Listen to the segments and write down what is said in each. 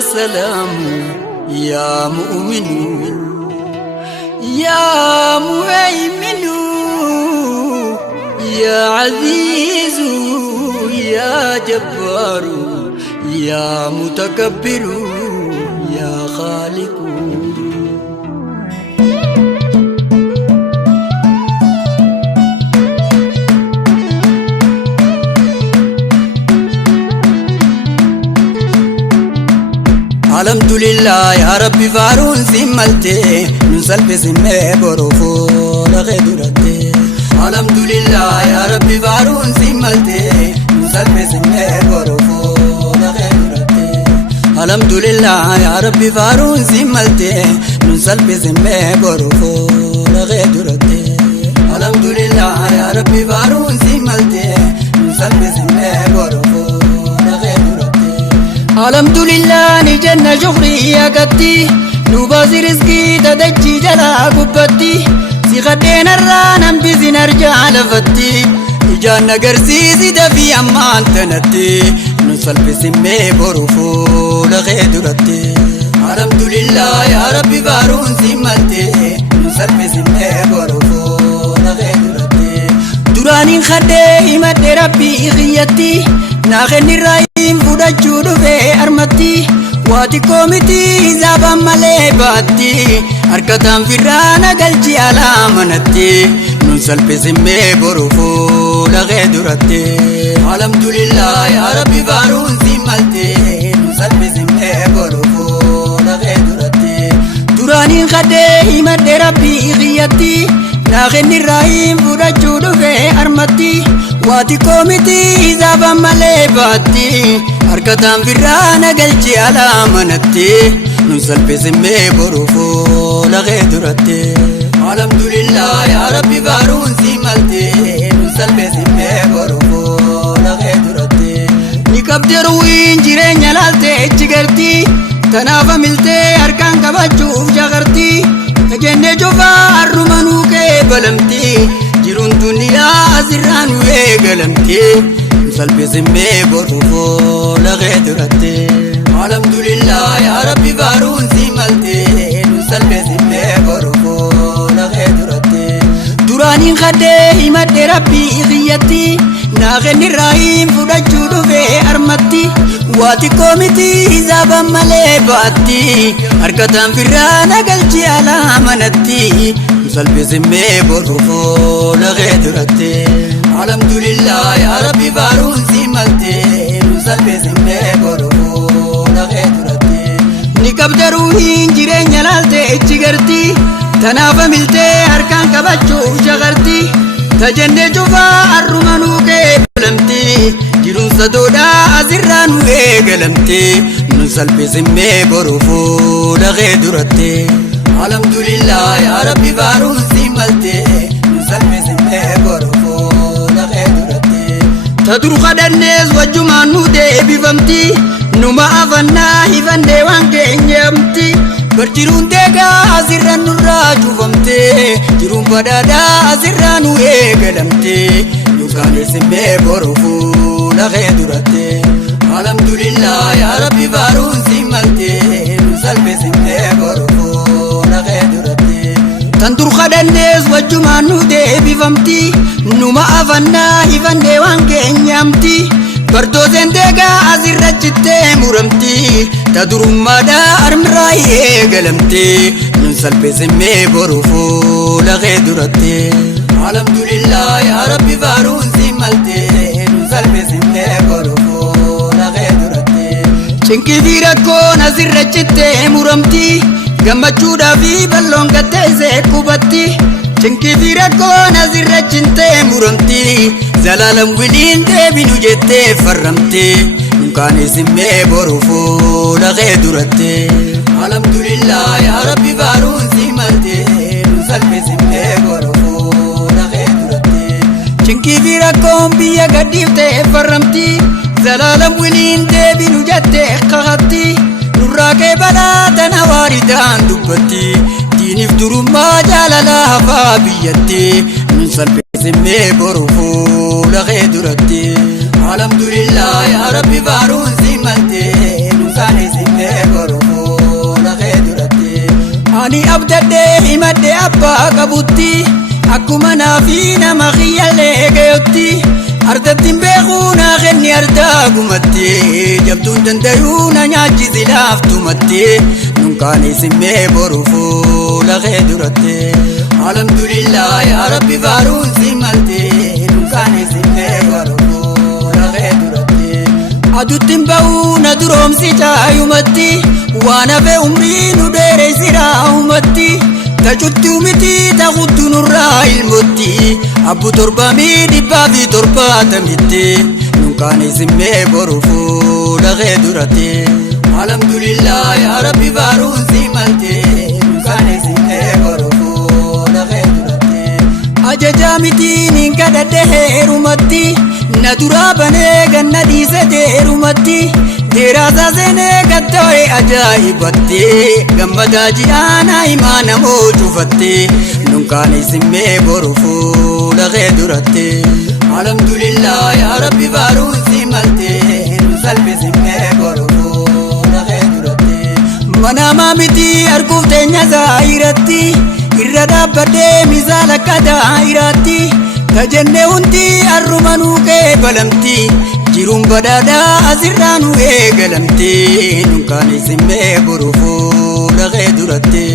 سلام يا مؤمن يا مهيمن يا عزيز يا جبار يا متكبر يا خالق الحمد لله يا ربي فارون سملتي نسلب سمي بروفو لغدرتي الحمد لله يا ربي فارون سملتي نسلب سمي بروفو لغدرتي الحمد لله يا ربي فارون سملتي نسلب سمي بروفو لغدرتي الحمد لله يا ربي فارون سملتي نسلب سمي بروفو الحمد لله نجنا شكري يا قدي نبازي رزقي تدجي جلا قبتي سيغدين الرانم بزي نرجع لفتي إجانا قرسيسي دفي أمان تنتي نصل بسمي بروفو لغيدرتي الحمد لله يا ربي بارون سيمالتي نصل بسمي بروفو لغيدرتي دراني خدي مد ربي غيتي ناخني رايم فودا جودو في أرمتي واتي كوميتي زابا مالي باتي أركتان فرانا قلجي على منتي ننسل بسمي بروفو لغيدرتي الحمد لله يا ربي بارون سيمالتي ننسل بسمي بروفو لغيدرتي دراني خدي مد ربي غيتي ناخني رايم فودا جودو في أرمتي واتي كوميتي زابا مالي باتي أركتان فرانا قلجي على منتي ننسل بسمي بروفو لغيدرتي الحمد لله يا ربي بارون سيمالتي ننسل بسمي بروفو لغيدرتي نكبدر وين جيرين يلالتي اجغرتي تنافا ملتي أركان كبجوف جغرتي تجنة جوفا الرمانو كبلمتي جيرون دنيا أزران ويقلمتي نسل بسمي بروفو لغيدرتي الحمد لله يا ربي بارون سيمالتي نسل بسمي بروفو لغيدرتي دراني خدي مد ربي غيتي ناغني رايم فودا جودو في أرمتي واتي كوميتي زابا مالي باتي أركتان فرانا قلجي على منتي نسل بسمي بروفو لغيدرتي الحمد لله يا ربي بارون سيمالتي نسل بسمي بروفو لغيدرتي نكبدروهين جيرين يلالتي اجغرتي تنافا ملتي أركان كبجوف جغرتي تجنة جوفا الرمانو كبلمتي جيرون سدودا أزران ويقلمتي نسل بسمي بروفو لغيدرتي الحمد لله يا ربي بارون سيمالتي نسل بسمي بروفو لغيدرتي تدرو خدنيز وجمان نودي بفمتي نما أفنا هفن ديوان كينيمتي برجرون ديغا أزران نراجو فمتي جرون بدادا أزران ويقلمتي نكان سمي بروفو لغيدرتي الحمد لله يا ربي بارون سيمالتي نسل بسمي بروفو لغيدرتي تندر خدنيز وجمان نودي بفمتي نما أفنا هفن ديوان كينيمتي بردوزن ديغا أزرجتي مرمتي تدرم مدى أرمراي قلمتي ننسل بسمي بروفو لغيدرتي الحمد لله يا ربي بارون سيمالتي ننسل بسمي بروفو لغيدرتي شنكي في ركون أزرجتي مرمتي قمتشودا في بلون قتيزي كوبتي شنكي في ركون أزرجتي مرمتي زلالم ولين ديبينو جتي فرمتي نكان سمي بروفو لغيدرتي الحمد لله يا ربي بارون سيمالتي نسل بسمي بروفو لغيدرتي شنكي في ركون بيا قديفتي فرمتي زلالم ولين ديبينو جتي قغتي نراكي بلا تنواردان دبتي ديني فدرم ما جالالها فابيتي نسل بسمي بروفو لغيدرتي الحمد لله يا ربي بارون سيمالتي نساني سمي abdadde himadde abbaa qabutti akkuma naafi nama khiyyalee gayotti ardattiin beekuu naa kenni ardaa gumatti jabduun dandayuu na nyaachisi laaftumatti nunkaanii simmee boru fuula kee duratti alhamdulillah yaa rabbi faaruun si malte nunkaanii simmee boru fuula kee duratti aduttiin ba'uu na duroomsi caayumatti waan hafe umrii nu dheereessiraa umatti tacutti umiti taqutti nurraa ilmotti abbu torbamii dhibbaa fi torbaatamitti nunkaanii simmee boru fuula kee duratti alhamdulillah yaa rabbi faaruun si malte nunkaanii simmee boru fuula kee duratti ajajaa mitiin hin kadhadhe heerumatti na duraa banee ganna dhiise deerumatti deeraasaa seenee gatta'e ajaa'ibatti gammadaa ji'aana himaa namoo cufatte nunkaanii simmee boru fuula kee duratti alhamdulillah yaa rabbi faaruun si malte nu salphi simmee boru fuula kee duratti manamaa miti arguuf teenya zaahiratti irra dhaabbadhee misaala akka daa'iraatti tajenne hundi arrumanuu kee balamti jiruun badhaadhaa asirraa nu eegalamti nunkaanii simmee boru fuula kee duratti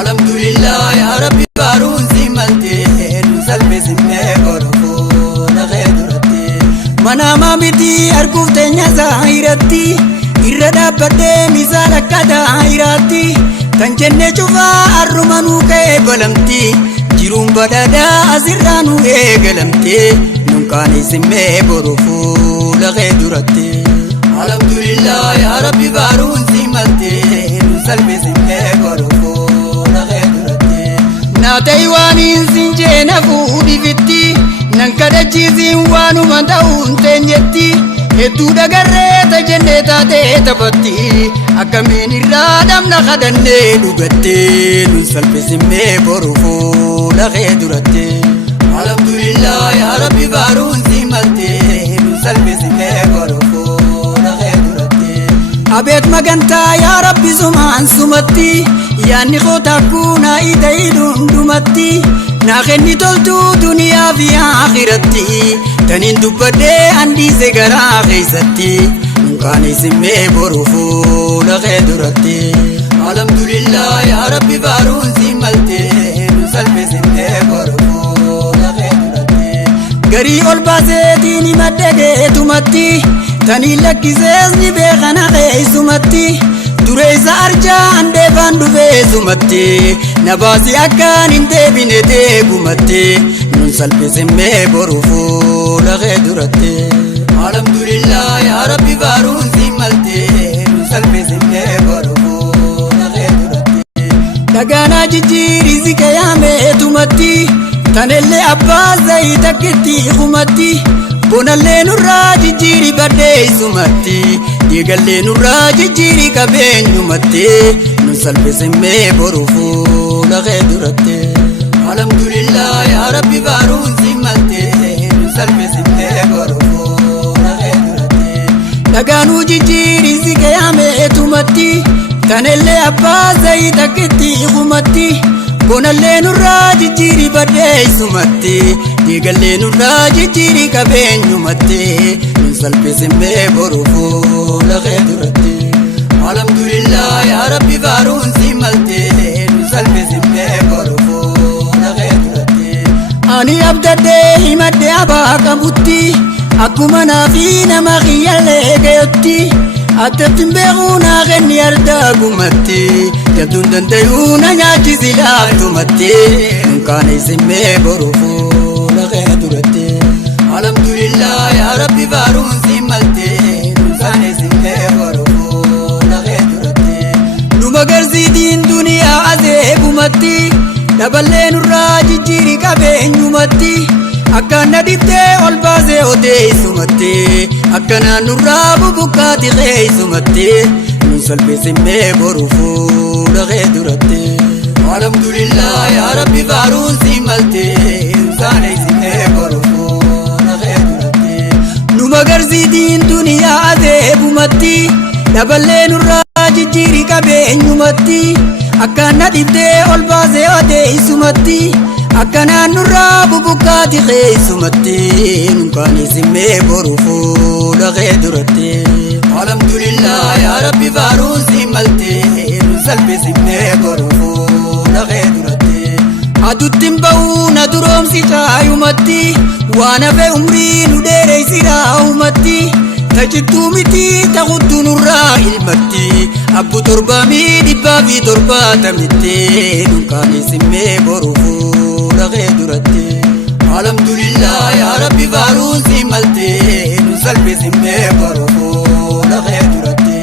alhamdulillah yaa rabbi faaruun si malte nu salphi simmee boru fuula kee duratti manamaa miti arguuf teenya zaahiratti irra dhaabbadhee misaala akka daa'iraatti kan jenne cufaa arrumanuu kee balamti jiruun badhaadhaa asirraa nu eegalamti nunkaanii simmee boru fuula kee duratti alhamdulillah yaa rabbi faaruun si malte nu salphi simmee boru fuula kee duratti naatay waaniin sin jeena fuudhifitti nan kadhachiisiin waanuma ta'uun teenyetti hedduu dhagarree tajennee taatee taphatti akkamiin irraa dhamna kadhannee dhugatte nu salphi simmee boru fuula kee duratti alhamdulillah yaa rabbi faaruun si malte nu salphi simmee boru fuula kee duratti abeet magantaa yaa rabbi sumaan sumatti yaanni koo takkuu naa ida'ii dhundhumatti naa kenni toltuu duniyaa fi akhiratti taniin dubbadhee andiise garaa keessatti nunkaanii simmee boru fuula kee duratti alhamdulillah yaa rabbi faaruun si malte nu salphi simmee boru fuula kee duratti garii ol baaseetiin himadhe geetumatti tanii lakkisees ni beekana keessumatti dureessa arjaa andeefaan dhufeessumatti na baasi akkaan hin deebine deegumatti nun salphi simmee boru fuula kee duratti alhamdulillah yaa rabbi faaruun si malte nun salphi simmee boru fuula kee duratti dhagaanaa jijjiirii si kayaameetumatti tanellee abbaa zayii takkitti humatti bonallee nurraa jijjiirii badheessumatti diigallee nurraa jijjiirii qabeenyumatti nun salphi simmee boru fuula kee duratti alhamdulillah yaa rabbi faaruun si malte nun salphi simmee boru fuula kee duratti dhagaanuu jijjiirii si kayaameetumatti tanellee abbaa zayii takkitti humatti bonallee nurraa jijjiirii badheessumatti diigallee nurraa jijjiirii qabeenyumatti nun salphi simmee boru fuula kee duratti alhamdulillah yaa rabbi faaruun si malte nun salphi simmee boru fuula kee duratti ani abdadhee himadhe abaa qabutti akkuma naafi nama khiyyallee gayotti attattiin beekuu naa kenni ardaa gumatti jabduun dandayuu na nyaachisi laaftumatti nunkaanii simmee boru fuula kee duratti alhamdulillah yaa rabbi faaruun si malte nunkaanii simmee boru fuula kee duratti nu magarsiitiin duniyaa azeebumatti daballee nurraa jijjiirii qabeenyumatti akkaan na dhiftee ol baasee odeessumatti akkanaan nurraa bubukkaati keessumatti nun salphi simmee boru fuula kee duratti alhamdulillah yaa rabbi faaruun si malte nunkaanii simmee boru fuula kee duratti nu magarsiitiin duniyaa azeebumatti daballee nurraa jijjiirii qabeenyumatti akkana dhibdee ol baasee odee isumatti akkanaan nurraa bubuqqaati keessumatti nunkaanis himmee boru fuula kee duratti alhamdulillah yaa rabbi faaruun si malte nu salphisi himmee boru fuula kee duratti aduttiin ba'uu na duroomsi caayumatti waan hafe umrii nu dheereysiraa umatti tajittuu miti taqutu nurraa ilmatti abbu 7,770 nunkaanis himmee boru fuula kee duratti alhamdulillah yaa rabbi faaruun si malte nu salphisi himmee boru fuula kee duratti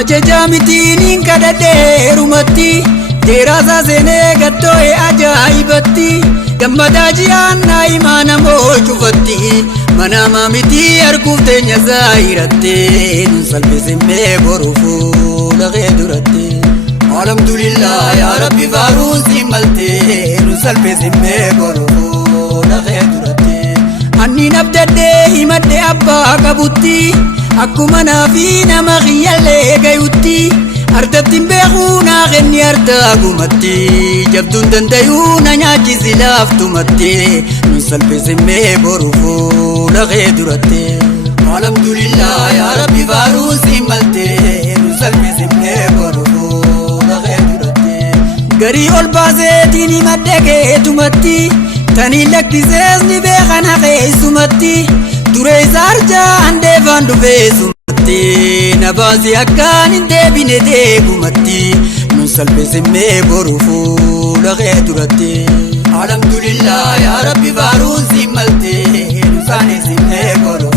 ajajaa mitiin kadhadheerumatti teeraasaa seenee gattoo'e ajaa'ibatti gammadaa ji'aan naa'imaa namoo cufatti manaamaa mitii arguuf teenya zaahiratte nu salphisi himmee boru fuula kee duratti alhamdulillah yaa rabbi faaruun si malte nu salphisi himmee boru fuula kee duratti anniin abdaddee himadhe abbaa qabutti akkuma naafi nama kiyyallee gayutti ardattiin beekuu naa kenni ardaa gumatti jabduun dandayuu na nyaachisi laaftumatti nu salphisi himmee boru fuula kee duratti alhamdulillah yaa rabbi faaruun si malte nu salphisi himmee boru fuula kee duratti garii ol baaseetiin himadhe keetumatti tanii lakkisees ni beekana keessumatti duree isaa arjaa handeefaan dhufeessumatti na baasi akkaan hin deebine deebumatti nu salphisi himmee boru fuula kee duratti alhamdulillah yaa rabbi faaruun si malte nu saanis himmee boru